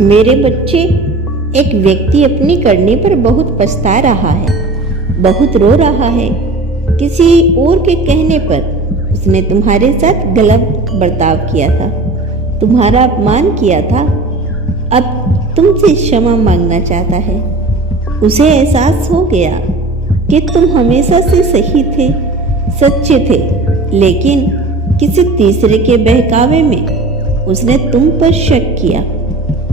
मेरे बच्चे, एक व्यक्ति अपनी करनी पर बहुत पछता रहा है, बहुत रो रहा है। किसी और के कहने पर उसने तुम्हारे साथ गलत बर्ताव किया था, तुम्हारा अपमान किया था। अब तुमसे क्षमा मांगना चाहता है। उसे एहसास हो गया कि तुम हमेशा से सही थे, सच्चे थे, लेकिन किसी तीसरे के बहकावे में उसने तुम पर शक किया।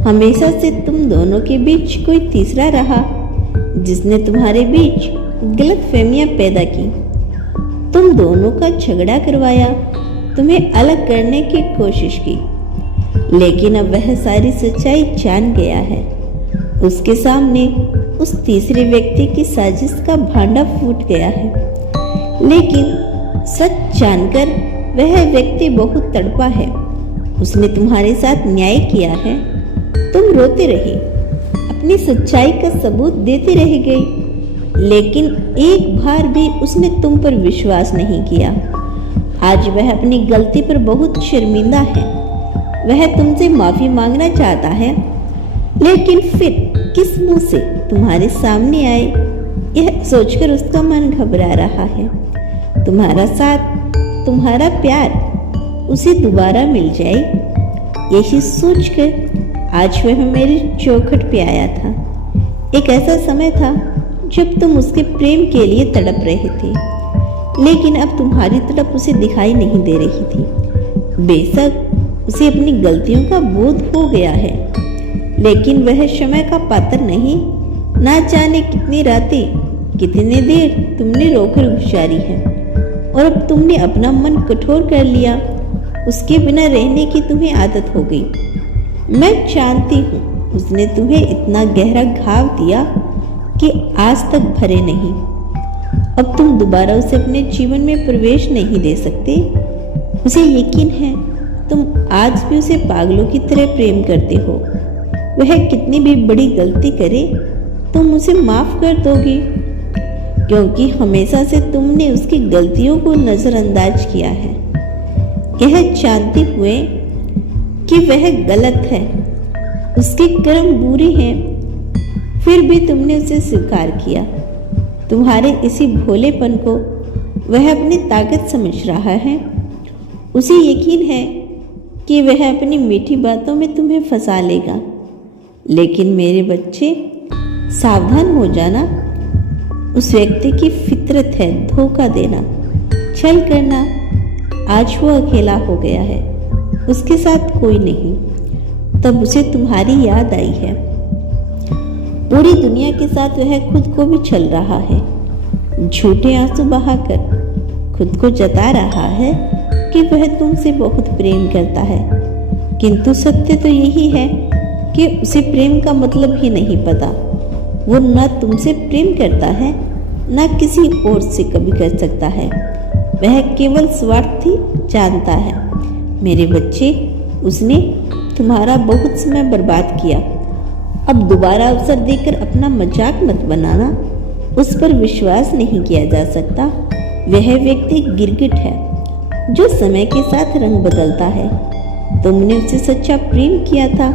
हमेशा से तुम दोनों के बीच कोई तीसरा रहा, जिसने तुम्हारे बीच गलतफहमियां पैदा की, तुम दोनों का झगड़ा करवाया, तुम्हें अलग करने की कोशिश की। लेकिन अब वह सारी सच्चाई जान गया है। उसके सामने उस तीसरे व्यक्ति की साजिश का भांडा फूट गया है। लेकिन सच जानकर वह व्यक्ति बहुत तड़पा है। उसने तुम्हारे साथ न्याय किया है। तुम रोते रहे, अपनी सच्चाई का सबूत देती रह गई, लेकिन एक बार भी उसने तुम पर विश्वास नहीं किया। आज वह अपनी गलती पर बहुत शर्मिंदा है। वह तुमसे माफी मांगना चाहता है, लेकिन फिर किस मुंह से तुम्हारे सामने आए, यह सोचकर उसका मन घबरा रहा है। तुम्हारा साथ, तुम्हारा प्यार उसे दोबारा मिल जाए, यही सोचकर आज वह मेरी चौखट पे आया था। एक ऐसा समय था जब तुम उसके प्रेम के लिए तड़प रहे थे, लेकिन अब तुम्हारी तड़प उसे दिखाई नहीं दे रही थी। बेशक उसे अपनी गलतियों का बोध हो गया है, लेकिन वह समय का पात्र नहीं। ना जाने कितनी रातें, कितनी देर तुमने रोकर गुजारी है, और अब तुमने अपना मन कठोर कर लिया। उसके बिना रहने की तुम्हें आदत हो गई। मैं जानती हूँ उसने तुम्हें इतना गहरा घाव दिया कि आज तक भरे नहीं। अब तुम दोबारा उसे अपने जीवन में प्रवेश नहीं दे सकते। उसे यकीन है तुम आज भी उसे पागलों की तरह प्रेम करते हो। वह कितनी भी बड़ी गलती करे, तुम उसे माफ कर दोगे, क्योंकि हमेशा से तुमने उसकी गलतियों को नजरअंदाज किया है, यह जानते हुए कि वह गलत है, उसके कर्म बुरे हैं। फिर भी तुमने उसे स्वीकार किया। तुम्हारे इसी भोलेपन को वह अपनी ताकत समझ रहा है। उसे यकीन है कि वह अपनी मीठी बातों में तुम्हें फंसा लेगा। लेकिन मेरे बच्चे, सावधान हो जाना। उस व्यक्ति की फितरत है धोखा देना, छल करना। आज वो अकेला हो गया है, उसके साथ कोई नहीं। तब उसे तुम्हारी याद आई है। पूरी दुनिया के साथ वह खुद को भी छल रहा है। झूठे आंसू बहाकर खुद को जता रहा है कि वह तुमसे बहुत प्रेम करता है, किंतु सत्य तो यही है कि उसे प्रेम का मतलब ही नहीं पता। वो न तुमसे प्रेम करता है, न किसी और से कभी कर सकता है। वह केवल स्वार्थी जानता है। मेरे बच्चे, उसने तुम्हारा बहुत समय बर्बाद किया। अब दोबारा अवसर देकर अपना मजाक मत बनाना। उस पर विश्वास नहीं किया जा सकता। वह व्यक्ति गिरगिट है जो समय के साथ रंग बदलता है। तुमने उसे सच्चा प्रेम किया था,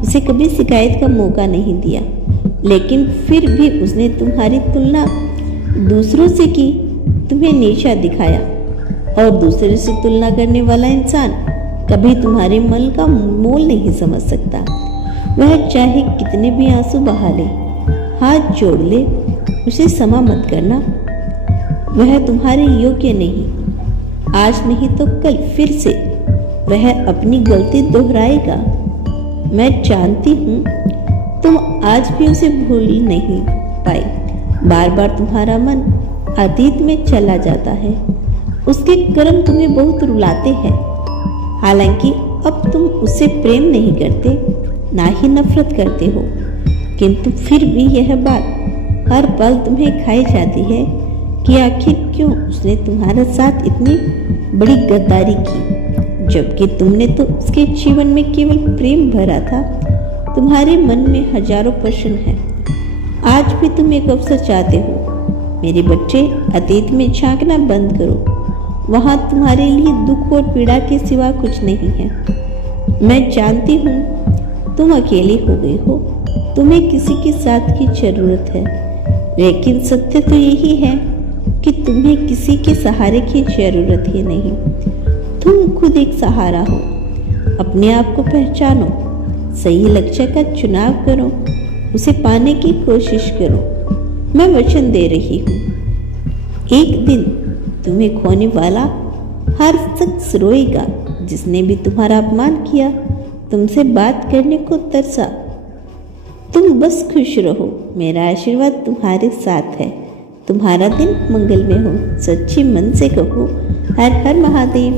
उसे कभी शिकायत का मौका नहीं दिया, लेकिन फिर भी उसने तुम्हारी तुलना दूसरों से की, तुम्हें नीचा दिखाया। और दूसरे से तुलना करने वाला इंसान कभी तुम्हारे मन का मोल नहीं समझ सकता। वह चाहे कितने भी आंसू बहा ले, हाथ जोड़ ले, उसे क्षमा मत करना। वह तुम्हारे योग्य नहीं। आज नहीं तो कल फिर से वह अपनी गलती दोहराएगा। मैं जानती हूँ तुम आज भी उसे भूल नहीं पाई। बार बार तुम्हारा मन अतीत में चला जाता है। उसके कर्म तुम्हें बहुत रुलाते हैं। हालांकि अब तुम उससे प्रेम नहीं करते, ना ही नफरत करते हो, किंतु फिर भी यह बात हर पल तुम्हें खाई जाती है कि आखिर क्यों उसने तुम्हारे साथ इतनी बड़ी गद्दारी की, जबकि तुमने तो उसके जीवन में केवल प्रेम भरा था। तुम्हारे मन में हजारों प्रश्न हैं। आज भी तुम एक अवसर चाहते हो। मेरे बच्चे, अतीत में झांकना बंद करो। वहाँ तुम्हारे लिए दुख और पीड़ा के सिवा कुछ नहीं है। मैं जानती हूँ तुम अकेली हो गई हो, तुम्हें किसी के साथ की जरूरत है, लेकिन सत्य तो यही है कि तुम्हें किसी के सहारे की जरूरत ही नहीं। तुम खुद एक सहारा हो। अपने आप को पहचानो, सही लक्ष्य का चुनाव करो, उसे पाने की कोशिश करो। मैं वचन दे रही हूँ, एक दिन तुम्हें खोने वाला हर शख्स रोएगा जिसने भी तुम्हारा अपमान किया, तुमसे बात करने को तरसा। तुम बस खुश रहो, मेरा आशीर्वाद तुम्हारे साथ है। तुम्हारा दिन मंगलमय हो। सच्ची मन से कहो, हर हर महादेव।